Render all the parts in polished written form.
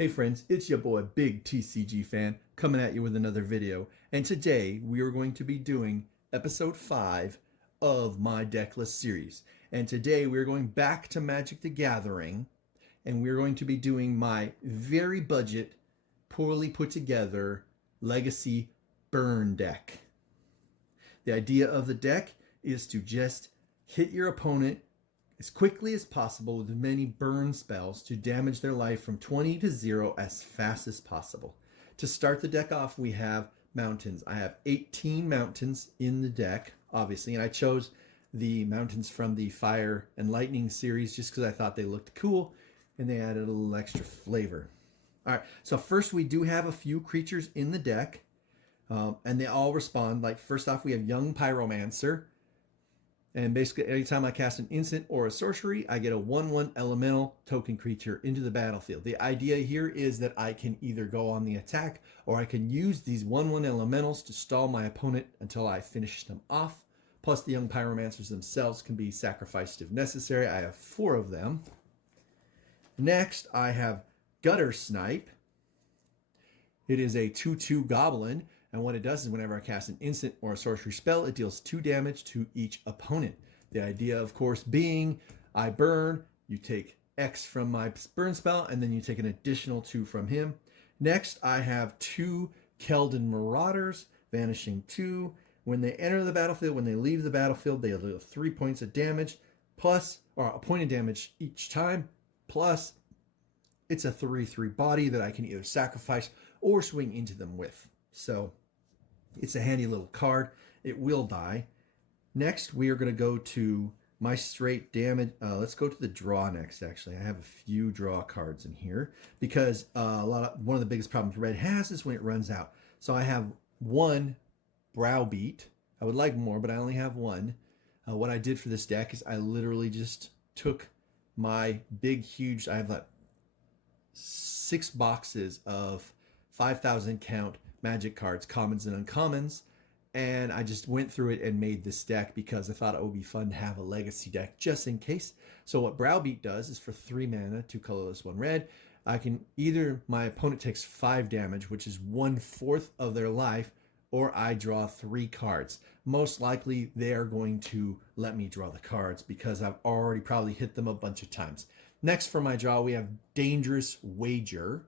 Hey friends, it's your boy BigTCGFan coming at you with another video. And today we are going to be doing episode 5 of my Decklist series. And today we're going back to Magic the Gathering and we're going to be doing my very budget, poorly put together Legacy Burn deck. The idea of the deck is to just hit your opponent as quickly as possible with as many burn spells to damage their life from 20 to 0 as fast as possible. To start the deck off, we have mountains. I have 18 mountains in the deck, obviously, and I chose the mountains from the Fire and Lightning series just because I thought they looked cool and they added a little extra flavor. All right, so first we do have a few creatures in the deck, and they all respond. Like, first off, we have Young Pyromancer. And basically, anytime I cast an instant or a sorcery, I get a 1/1 elemental token creature into the battlefield. The idea here is that I can either go on the attack or I can use these 1/1 elementals to stall my opponent until I finish them off. Plus, the Young Pyromancers themselves can be sacrificed if necessary. I have 4 of them. Next, I have Gutter Snipe. It is a 2/2 goblin. And what it does is whenever I cast an instant or a sorcery spell, it deals 2 damage to each opponent. The idea, of course, being I burn, you take X from my burn spell, and then you take an additional 2 from him. Next, I have 2 Keldon Marauders, vanishing 2. When they enter the battlefield, when they leave the battlefield, they deal 3 points of damage, plus, or a point of damage each time, plus it's a 3/3 body that I can either sacrifice or swing into them with. So it's a handy little card. It will die. Next, we are going to go to my straight damage. Let's go to the draw next, actually. I have a few draw cards in here because one of the biggest problems Red has is when it runs out. So I have 1 Browbeat. I would like more, but I only have 1. What I did for this deck is I literally just took my big, huge, I have like 6 boxes of 5,000 count Magic cards, commons and uncommons, and I just went through it and made this deck because I thought it would be fun to have a legacy deck just in case. So what Browbeat does is for 3 mana, 2 colorless, 1 red, I can either, my opponent takes 5 damage, which is 1/4 of their life, or I draw 3 cards. Most likely they are going to let me draw the cards because I've already probably hit them a bunch of times. Next for my draw, we have Dangerous Wager.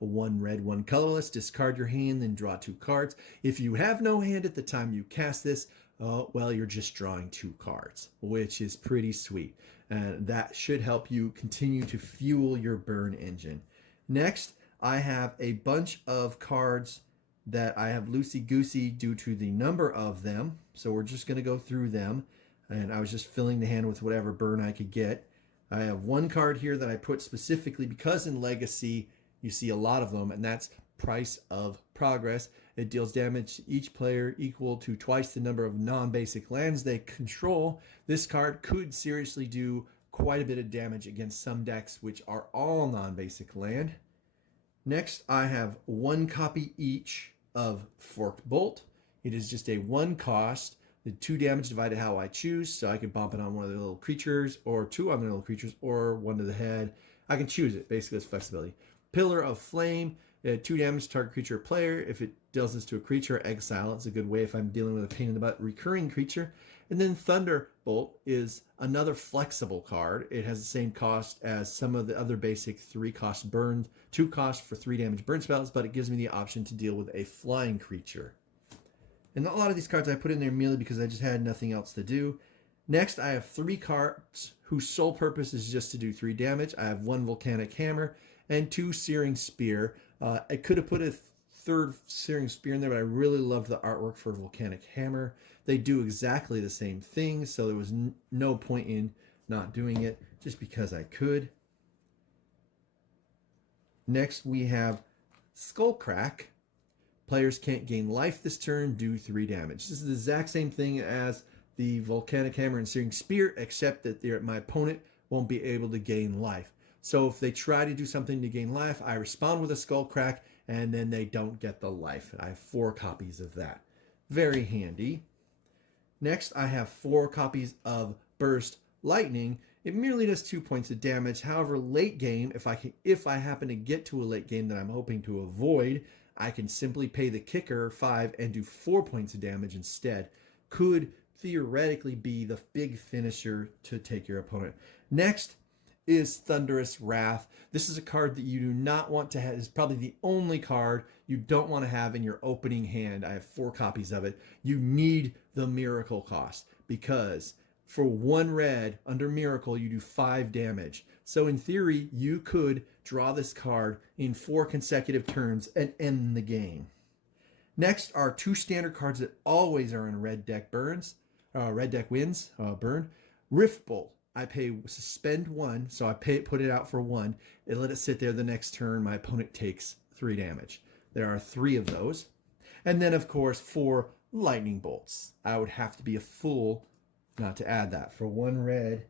1 red, 1 colorless, discard your hand, then draw 2 cards. If you have no hand at the time you cast this, well, you're just drawing 2 cards, which is pretty sweet. And that should help you continue to fuel your burn engine. Next, I have a bunch of cards that I have loosey-goosey due to the number of them. So we're just going to go through them. And I was just filling the hand with whatever burn I could get. I have 1 card here that I put specifically because in Legacy, you see a lot of them, and that's Price of Progress. It deals damage to each player equal to twice the number of non-basic lands they control. This card could seriously do quite a bit of damage against some decks which are all non-basic land. Next, I have 1 copy each of Forked Bolt. It is just a 1 cost, the 2 damage divided how I choose, so I can bump it on one of the little creatures, or 2 other little creatures, or 1 to the head. I can choose it. Basically, it's flexibility. Pillar of Flame, 2 damage to target creature or player. If it deals this to a creature, exile. It's a good way if I'm dealing with a pain in the butt recurring creature. And then Thunderbolt is another flexible card. It has the same cost as some of the other basic 3 cost burn, 2 cost for 3 damage burn spells, but it gives me the option to deal with a flying creature. And a lot of these cards I put in there merely because I just had nothing else to do. Next, I have 3 cards whose sole purpose is just to do 3 damage. I have 1 Volcanic Hammer and 2 Searing Spear. I could have put a 3rd Searing Spear in there, but I really loved the artwork for Volcanic Hammer. They do exactly the same thing, so there was no point in not doing it just because I could. Next, we have Skullcrack. Players can't gain life this turn, do 3 damage. This is the exact same thing as the Volcanic Hammer and Searing Spear, except that my opponent won't be able to gain life. So if they try to do something to gain life, I respond with a Skullcrack, and then they don't get the life. I have 4 copies of that. Very handy. Next, I have 4 copies of Burst Lightning. it merely does 2 points of damage. However, late game, if I happen to get to a late game that I'm hoping to avoid, I can simply pay the kicker 5 and do 4 points of damage instead. Could theoretically be the big finisher to take your opponent. Next is Thunderous Wrath. This is a card that you do not want to have. It's probably the only card you don't want to have in your opening hand. I have 4 copies of it. You need the Miracle cost because for 1 red under Miracle, you do 5 damage. So in theory, you could draw this card in 4 consecutive turns and end the game. Next are 2 standard cards that always are in red deck wins. Burn. Rift Bolt. I pay suspend 1, so I put it out for 1 and let it sit there the next turn. My opponent takes 3 damage. There are 3 of those. And then, of course, 4 lightning bolts. I would have to be a fool not to add that. For 1 red,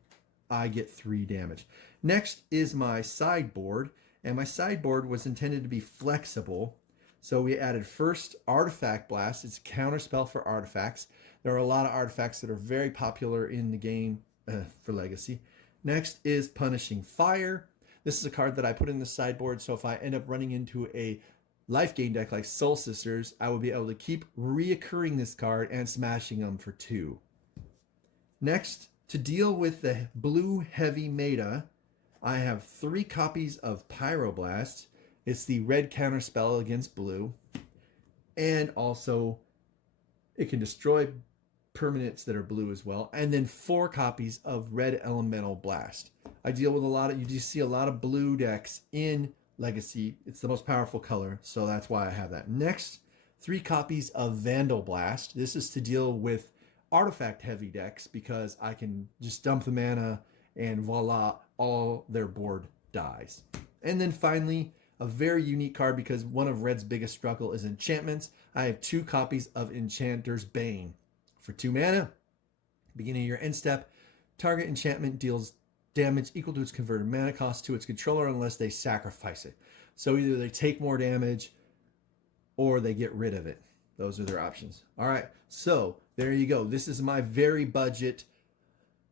I get 3 damage. Next is my sideboard, and my sideboard was intended to be flexible. So we added first Artifact Blast. It's a counter spell for artifacts. There are a lot of artifacts that are very popular in the game for Legacy. Next is Punishing Fire. This is a card that I put in the sideboard, so if I end up running into a life gain deck like Soul Sisters, I will be able to keep reoccurring this card and smashing them for 2. Next, to deal with the blue heavy meta, I have 3 copies of Pyroblast. It's the red counter spell against blue. And also, it can destroy permanents that are blue as well. And then 4 copies of red elemental blast. I deal with you do see a lot of blue decks in Legacy. It's the most powerful color, so that's why I have that. Next, 3 copies of Vandal Blast. This is to deal with artifact heavy decks because I can just dump the mana and voila, all their board dies. And then finally, a very unique card because one of Red's biggest struggle is enchantments. I have 2 copies of Enchanter's Bane. For 2 mana, beginning of your end step, target enchantment deals damage equal to its converted mana cost to its controller unless they sacrifice it. So either they take more damage or they get rid of it. Those are their options. All right, so there you go. This is my very budget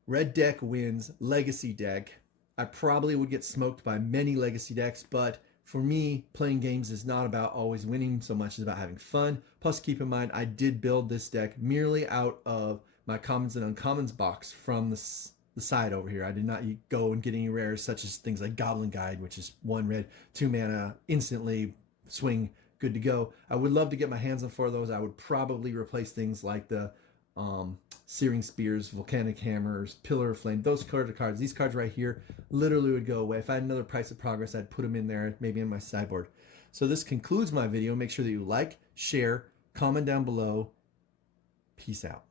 red deck wins Legacy deck. I probably would get smoked by many Legacy decks, but for me, playing games is not about always winning so much as about having fun. Plus, keep in mind, I did build this deck merely out of my commons and uncommons box from the side over here. I did not go and get any rares such as things like Goblin Guide, which is 1 red, 2 mana, instantly swing, good to go. I would love to get my hands on 4 of those. I would probably replace things like the Searing Spears, Volcanic Hammers, Pillar of Flame, those cards. These cards right here literally would go away. If I had another Price of Progress, I'd put them in there, maybe in my sideboard. So this concludes my video. Make sure that you like, share, comment down below. Peace out.